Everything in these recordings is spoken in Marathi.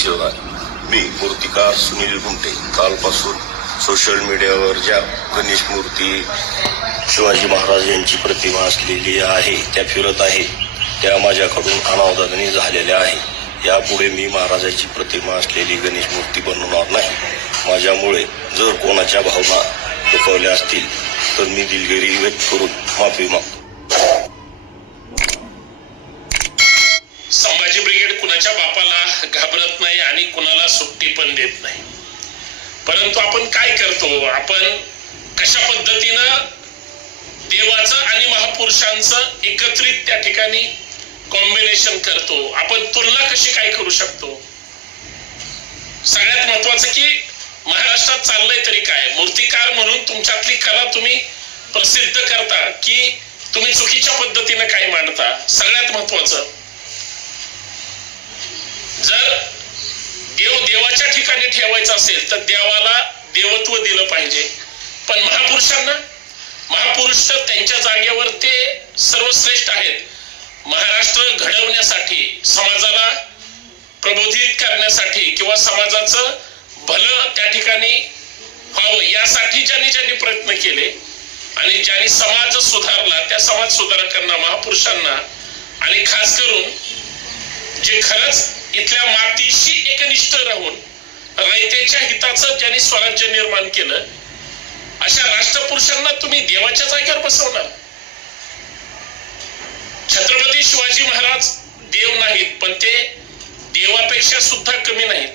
शिवराय मी मूर्तिकार सुनील गुंटे कालपासून सोशल मीडियावर ज्या गणेश मूर्ती शिवाजी महाराज यांची प्रतिमा असलेली आहे त्या फिरत आहे त्या माझ्याकडून अनावधानाने झालेल्या आहे. यापुढे मी महाराजाची प्रतिमा असलेली गणेश मूर्ती बनवणार नाही. माझ्यामुळे जर कोणाच्या भावना दुखवल्या असतील तर मी दिलगिरी व्यक्त करून माफी मागतो. घाबरत नाही आणि कुणाला सुट्टी पण देत नाही. परंतु आपण काय करतो? आपण कशा पद्धतीनं देवाचं आणि महापुरुषांचं एकत्रित त्या ठिकाणी कॉम्बिनेशन करतो? आपण तुलना कशी काय करू शकतो? सगळ्यात महत्वाचं की महाराष्ट्रात चाललंय तरी काय? मूर्तिकार म्हणून तुमच्यातली कला तुम्ही प्रसिद्ध करता की तुम्ही चुकीच्या पद्धतीनं काय मांडता? सगळ्यात महत्वाचं. जर देव देवाच्या ठिकाणी ठेवायचा असेल तर देवाला देवत्व दिलं पाहिजे. पण महापुरुषांना? महापुरुष तर त्यांच्या जागेवर ते सर्वश्रेष्ठ आहेत. महाराष्ट्र घडवण्यासाठी समाजाला प्रबोधित करण्यासाठी किंवा समाजाचं भलं त्या ठिकाणी व्हावं यासाठी ज्यांनी ज्यांनी प्रयत्न केले आणि ज्यांनी समाज सुधारला त्या समाज सुधारकांना महापुरुषांना आणि खास करून जे खरंच इथल्या मातीशी एकनिष्ठ राहून रयतेच्या हिताचं ज्यांनी स्वराज्य निर्माण केलं अशा राष्ट्रपुरुषांना तुम्ही देवाच्या जागेवर बसवणार. छत्रपती शिवाजी महाराज देव नाहीत पण ते देवापेक्षा सुद्धा कमी नाहीत.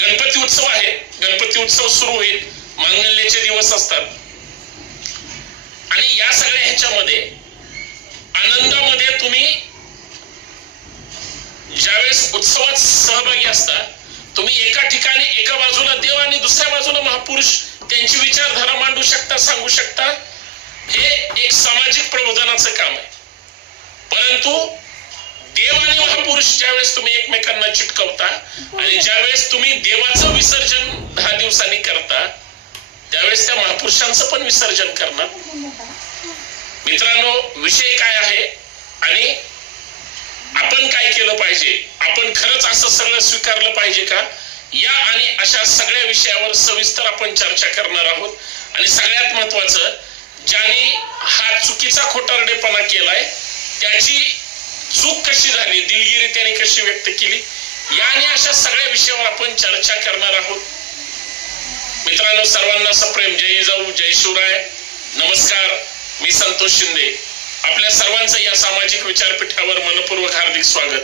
गणपती उत्सव आहे. गणपती उत्सव सुरू होईल. मांगल्याचे दिवस असतात. आणि या सगळ्या ह्याच्यामध्ये आनंदामध्ये तुम्ही ज्यावेळेस उत्सवात सहभागी असता तुम्ही एका ठिकाणी एका बाजूला देव आणि दुसऱ्या बाजूला महापुरुष त्यांची विचारधारा मांडू शकता सांगू शकता हे एक सामाजिक प्रबोधनाचं काम आहे. परंतु देव आणि महापुरुष ज्यावेळेस तुम्ही एकमेकांना चिटकवता आणि ज्यावेळेस तुम्ही देवाचं विसर्जन दहा दिवसांनी करता त्यावेळेस त्या महापुरुषांचं पण विसर्जन करणार. मित्रांनो विषय काय आहे? आणि आपण काय केलं पाहिजे? आपण खरंच असं सगळं स्वीकारलं पाहिजे का? या आणि अशा सगळ्या विषयावर सविस्तर आपण चर्चा करणार आहोत. आणि सगळ्यात महत्वाचं ज्याने हा चुकीचा खोटारडेपणा केलाय त्याची चूक कशी झाली दिलगिरी त्याने कशी व्यक्त केली या आणि अशा सगळ्या विषयावर आपण चर्चा करणार आहोत. मित्रांनो सर्वांना सप्रेम जय जाऊ जय शिवराय. नमस्कार. मी संतोष शिंदे. आपल्या सर्वांचं या सामाजिक विचारपीठावर मनपूर्वक हार्दिक स्वागत.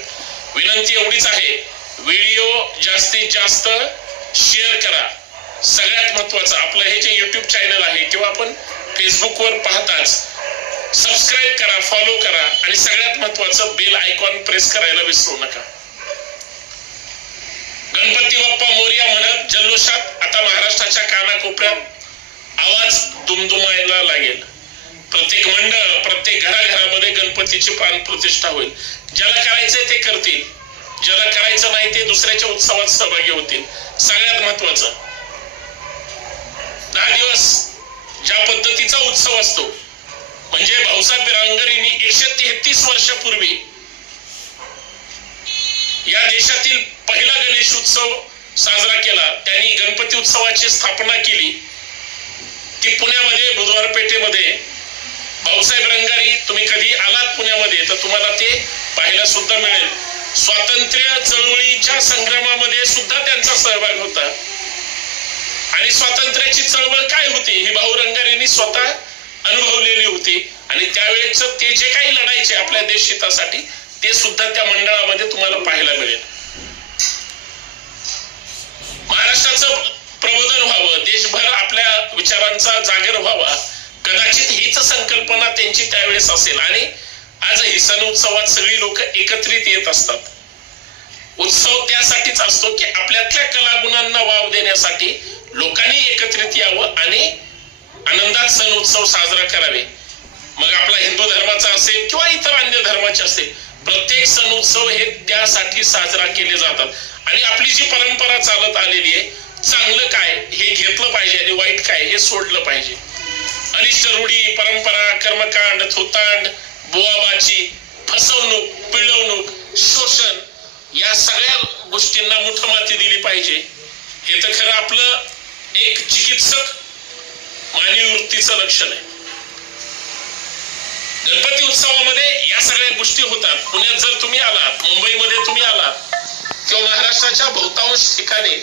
विनंती एवढीच आहे व्हिडिओ जास्तीत जास्त शेअर करा. सगळ्यात महत्वाचं आपलं हे जे युट्यूब चॅनल आहे किंवा आपण फेसबुकवर पाहताच सबस्क्राईब करा फॉलो करा आणि सगळ्यात महत्वाचं बेल आयकॉन प्रेस करायला विसरू नका. गणपती बाप्पा मोर्या म्हणत जल्लोषात आता महाराष्ट्राच्या कानाकोपऱ्यात आवाज दुमदुमायला लागेल. प्रत्येक मंडळ प्रत्येक घराघरामध्ये गणपतीची प्राण प्रतिष्ठा होईल. ज्याला करायचंय ते करतील. ज्याला करायचं नाही ते दुसऱ्याच्या उत्सवात सहभागी होतील. सगळ्यात महत्वाचं दहा दिवस ज्या पद्धतीचा उत्सव असतो म्हणजे भाऊसाहेब बिरांगरींनी एकशे तेहतीस वर्षापूर्वी या देशातील पहिला गणेश उत्सव साजरा केला. त्यांनी गणपती उत्सवाची स्थापना केली. ती पुण्यामध्ये बुधवार पेठेमध्ये भाऊसाहेब रंगारी तुम्ही कधी आलात पुण्यामध्ये? तर तुम्हाला ते पाहायला सुद्धा मिळेल. स्वातंत्र्य चळवळीच्या संग्रामामध्ये सुद्धा त्यांचा सहभाग होता. आणि स्वातंत्र्याची चळवळ काय होती? ही भाऊ रंगारींनी स्वतः अनुभवलेली होती. आणि त्यावेळेच ते जे काही लढायचे आपल्या देश हितासाठी ते सुद्धा त्या मंडळामध्ये तुम्हाला पाहायला मिळेल. महाराष्ट्राचं प्रबोधन व्हावं देशभर आपल्या विचारांचा जागर व्हावा कदाचित हीच संकल्पना त्यांची त्यावेळेस असेल. आणि आजही सण उत्सवात सगळी लोक एकत्रित येत असतात. उत्सव त्यासाठीच असतो की आपल्यातल्या कलागुणांना वाव देण्यासाठी लोकांनी एकत्रित यावं आणि आनंदात सण उत्सव साजरा करावे. मग आपला हिंदू धर्माचा असेल किंवा इतर अन्य धर्माचे असेल प्रत्येक सण उत्सव हे त्यासाठी साजरा केले जातात. आणि आपली जी परंपरा चालत आलेली आहे चांगलं काय हे घेतलं पाहिजे आणि वाईट काय हे सोडलं पाहिजे. अनिष्ट रूढी परंपरा कर्मकांड थोतांड बोवाबाची फसवणूक पिळवणूक शोषण या सगळ्या गोष्टींना मुठ पाहिजे. हे तर खरं आपलं एक चिकित्सक मानवी वृत्तीचं लक्षण आहे. गणपती उत्सवामध्ये या सगळ्या गोष्टी होतात. पुण्यात जर तुम्ही आलात मुंबईमध्ये तुम्ही आलात किंवा महाराष्ट्राच्या बहुतांश ठिकाणी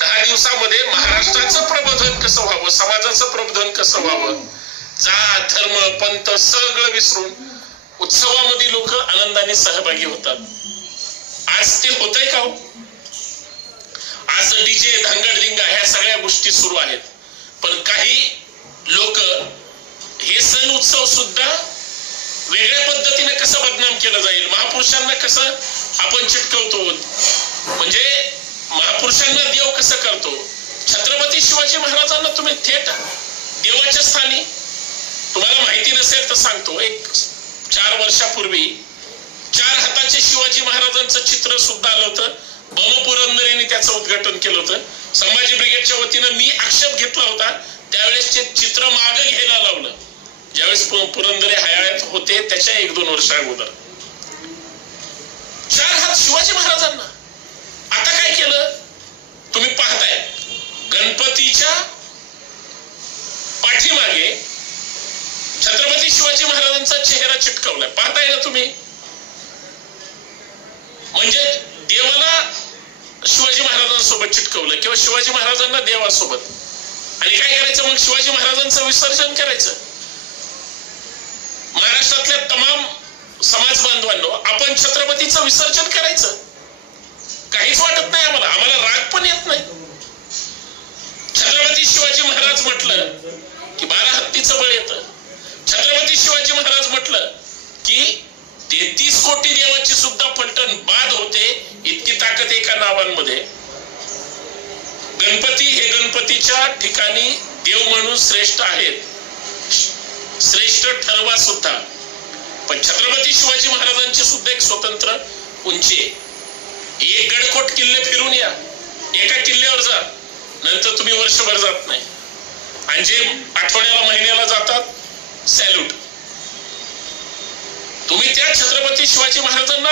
दहा दिवसामध्ये महाराष्ट्राचं प्रबोधन कसं व्हावं? समाजाचं प्रबोधन कसं व्हावं? जात धर्म पंत सगळं विसरून उत्सवामध्ये लोक आनंदाने सहभागी होतात. आज ते होतंय का हो? आज डीजे धांगडधिंगा ह्या सगळ्या गोष्टी सुरू आहेत. पण काही लोक हे सण उत्सव सुद्धा वेगळ्या पद्धतीने कसं बदनाम केलं जाईल? महापुरुषांना कसं आपण चिटकवतो? म्हणजे महापुरुषांना देव कसं करतो? छत्रपती शिवाजी महाराजांना तुम्ही थेट देवाच्या स्थानी तुम्हाला माहिती नसेल तर सांगतो एक चार वर्षापूर्वी चार हाताचे शिवाजी महाराजांचं चित्र सुद्धा आलं होतं. बमपुरंदरीने त्याचं उद्घाटन केलं होतं. संभाजी ब्रिगेडच्या वतीनं मी आक्षेप घेतला होता. त्यावेळेस ते चित्र मागं घ्यायला लावलं. ज्यावेळेस पुरंदरे हयात होते त्याच्या एक दोन वर्षा अगोदर चार हात शिवाजी महाराज आता काय केलं तुम्ही पाहताय गणपतीच्या पाठीमागे छत्रपती शिवाजी महाराजांचा चेहरा चिटकवलाय पाहताय ना तुम्ही? म्हणजे देवाला शिवाजी महाराजांसोबत चिटकवलं किंवा शिवाजी महाराजांना देवासोबत. आणि काय करायचं मग? शिवाजी महाराजांचं विसर्जन करायचं. महाराष्ट्रातल्या तमाम समाज बांधवांनो आपण छत्रपतीचं विसर्जन करायचं. काहीच वाटत नाही आम्हाला. आम्हाला राग पण येत नाही. छत्रपती शिवाजी महाराज म्हटलं की बारा हत्तीचं बळ येतं. छत्रपती शिवाजी महाराज म्हटलं की तेहतीस कोटी देवाची सुद्धा पलटण बाद होते इतकी ताकद एका नावांमध्ये. गणपती हे गणपतीच्या ठिकाणी देव म्हणून श्रेष्ठ आहेत. श्रेष्ठ ठरवा सुद्धा. पण छत्रपती शिवाजी महाराजांची सुद्धा एक स्वतंत्र उंची. आहे एक गडकोट किल्ले फिरून या. एका किल्ल्यावर जा. नंतर तुम्ही वर्षभर जात नाही. आणि जे आठवड्याला महिन्याला जातात सॅल्यूट. तुम्ही त्या छत्रपती शिवाजी महाराजांना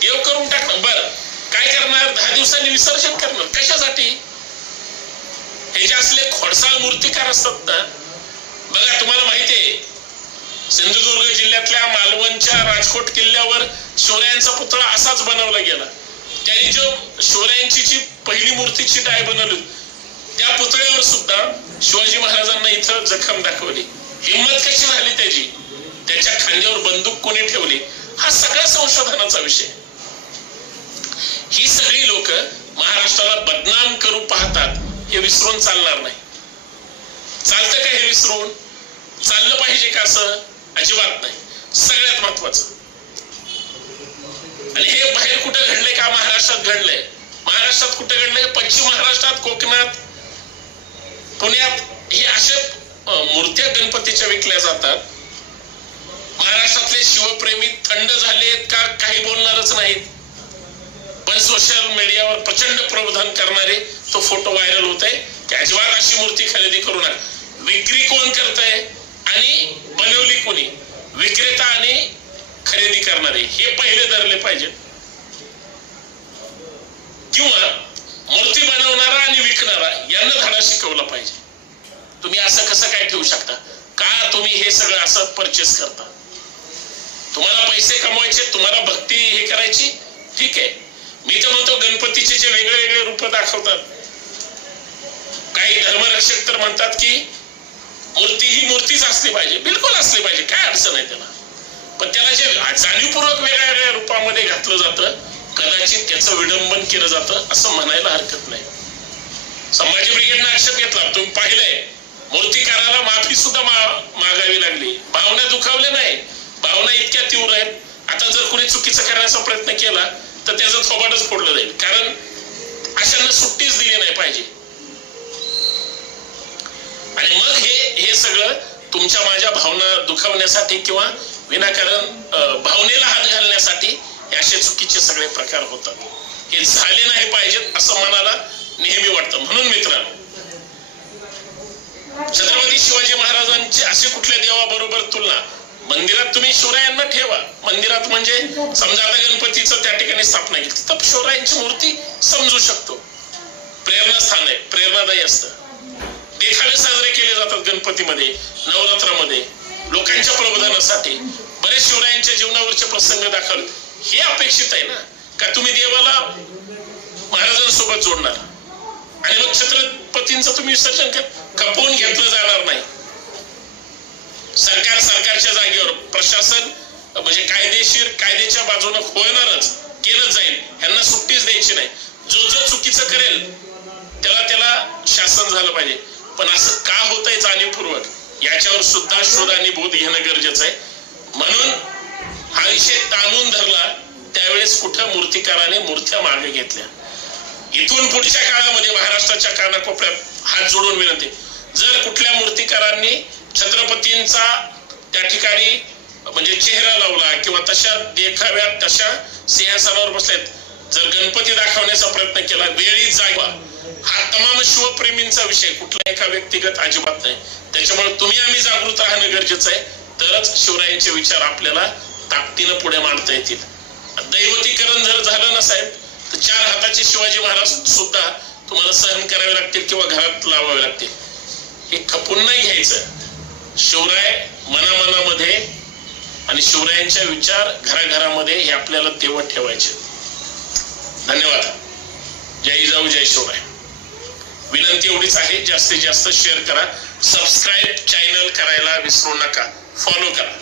देव करून टाकणार बरं. काय करणार? दहा दिवसांनी विसर्जन करणार. कशासाठी? हे जे असले खोडसाळ मूर्तिकार असतात ना बघा तुम्हाला माहिती आहे सिंधुदुर्ग जिल्ह्यातल्या मालवणच्या राजकोट किल्ल्यावर शिवरायांचा पुतळा असाच बनवला गेला. त्यांनी जो शिवरायांची जी पहिली मूर्तीची डाय बनवली त्या पुतळ्यावर सुद्धा शिवाजी महाराजांना इथं जखम दाखवली. हिंमत कशी झाली त्याची? त्याच्या खांद्यावर बंदूक कोणी ठेवली हा सगळा संशोधनाचा विषय. ही सगळी लोक महाराष्ट्राला बदनाम करू पाहतात हे विसरून चालणार नाही. चालतं का हे विसरून? चाललं पाहिजे का असं? अजिबात नाही. सगळ्यात महत्वाचं. आणि हे बाहेर कुठे घडले का महाराष्ट्रात घडलंय? महाराष्ट्रात कुठे घडले पश्चिम महाराष्ट्रात कोकणात? पुण्यात? हे असे मूर्त्या गणपतीच्या विकल्या जातात. महाराष्ट्रातले शिवप्रेमी थंड झालेत का काही बोलणारच नाहीत. पण सोशल मीडियावर प्रचंड प्रबोधन करणारे तो फोटो व्हायरल होत आहे की अजिबात अशी मूर्ती खरेदी करू नका. विक्री कोण करतंय आणि बनवली कोणी? विक्रेता आणि खरेदी करणारे. हे पहिले धरले पाहिजे किंवा मूर्ती बनवणारा आणि विकणारा यांना धडा शिकवला पाहिजे. तुम्ही असं कसं काय ठेवू शकता? का तुम्ही हे सगळं असं परचेस करता? तुम्हाला पैसे कमवायचे तुम्हाला भक्ती हे करायची? ठीक आहे. मी तर म्हणतो गणपतीचे जे वेगळे वेगळे रूप दाखवतात. काही धर्मरक्षक तर म्हणतात की मूर्ती ही मूर्तीच असली पाहिजे. बिलकुल असली पाहिजे. काय अडचण आहे त्याला? पण त्याला जे जाणीवपूर्वक वेगळ्या वेगळ्या रूपामध्ये घातलं जातं कदाचित त्याचं विडंबन केलं जातं असं म्हणायला हरकत नाही. संभाजी ब्रिगेडनं आक्षेप घेतला. तुम्ही पाहिलंय. मूर्तिकाराला माफी सुद्धा मा- मागावी लागली. भावना दुखावल्या नाही. भावना इतक्या तीव्र आहेत. आता जर कोणी चुकीचं करण्याचा प्रयत्न केला तर त्याचं थोबाटच फोडलं जाईल. कारण अशांना सुट्टीच दिली नाही पाहिजे. आणि मग हे हे सगळं तुमच्या माझ्या भावना दुखावण्यासाठी किंवा विनाकारण भावनेला हात घालण्यासाठी हे असे चुकीचे सगळे प्रकार होतात. हे झाले नाही पाहिजेत असं मनाला नेहमी वाटतं. म्हणून मित्रांनो छत्रपती शिवाजी महाराजांची असे कुठल्या देवाबरोबर तुलना मंदिरात तुम्ही शिवरायांना ठेवा. मंदिरात म्हणजे समजा आता गणपतीचं त्या ठिकाणी स्थापना केली. तर शिवरायांची मूर्ती समजू शकतो. प्रेरणास्थान आहे. प्रेरणादायी असतं. देखावे साजरे केले जातात गणपतीमध्ये नवरात्रामध्ये लोकांच्या प्रबोधनासाठी. बरेच शिवरायांच्या जीवनावरचे प्रसंग दाखवले. हे अपेक्षित आहे ना? का तुम्ही देवाला महाराजांसोबत जोडणार? आणि मग छत्रपतींचं तुम्ही विसर्जन कपवून घेतलं जाणार नाही. सरकार सरकारच्या जागेवर प्रशासन म्हणजे कायदेशीर कायद्याच्या बाजूने होणारच केलं जाईल. ह्यांना सुट्टीच द्यायची नाही. जो जो चुकीचं करेल त्याला त्याला शासन झालं पाहिजे. पण असं का होतंय जाणीवपूर्वक याच्यावर सुद्धा शोध आणि बोध घेणं गरजेचं आहे. म्हणून हा विषय ताणून धरला त्यावेळेस कुठं मूर्तिकाराने मूर्त्या मागे घेतल्या. इथून पुढच्या काळामध्ये महाराष्ट्राच्या कानाकोपऱ्यात हात जोडून विनंती. जर कुठल्या मूर्तिकारांनी छत्रपतींचा त्या ठिकाणी म्हणजे चेहरा लावला किंवा तशा देखाव्यात तशा सिंहासनावर बसलेत. जर गणपती दाखवण्याचा प्रयत्न केला वेळी जागा हा तमाम शिवप्रेमींचा विषय कुठला एका व्यक्तिगत अजिबात नाही. त्याच्यामुळे तुम्ही आम्ही जागृत राहणं गरजेचं आहे. तरच शिवरायांचे विचार आपल्याला ताकदीनं पुढे मांडता येतील. दैवतीकरण जर झालं नसाहेब तर चार हाताचे शिवाजी महाराज सुद्धा तुम्हाला सहन करावे लागतील किंवा घरात लावावे लागतील. हे खपून नाही घ्यायचं. शिवराय मनामनामध्ये आणि शिवरायांच्या विचार घराघरामध्ये हे आपल्याला तेवढ ठेवायचे धन्यवाद. जय जाऊ जय शिवराय. विनंती एवढीच आहे जास्तीत जास्त शेअर करा. सबस्क्राईब चॅनल करायला विसरू नका. फॉलो करा.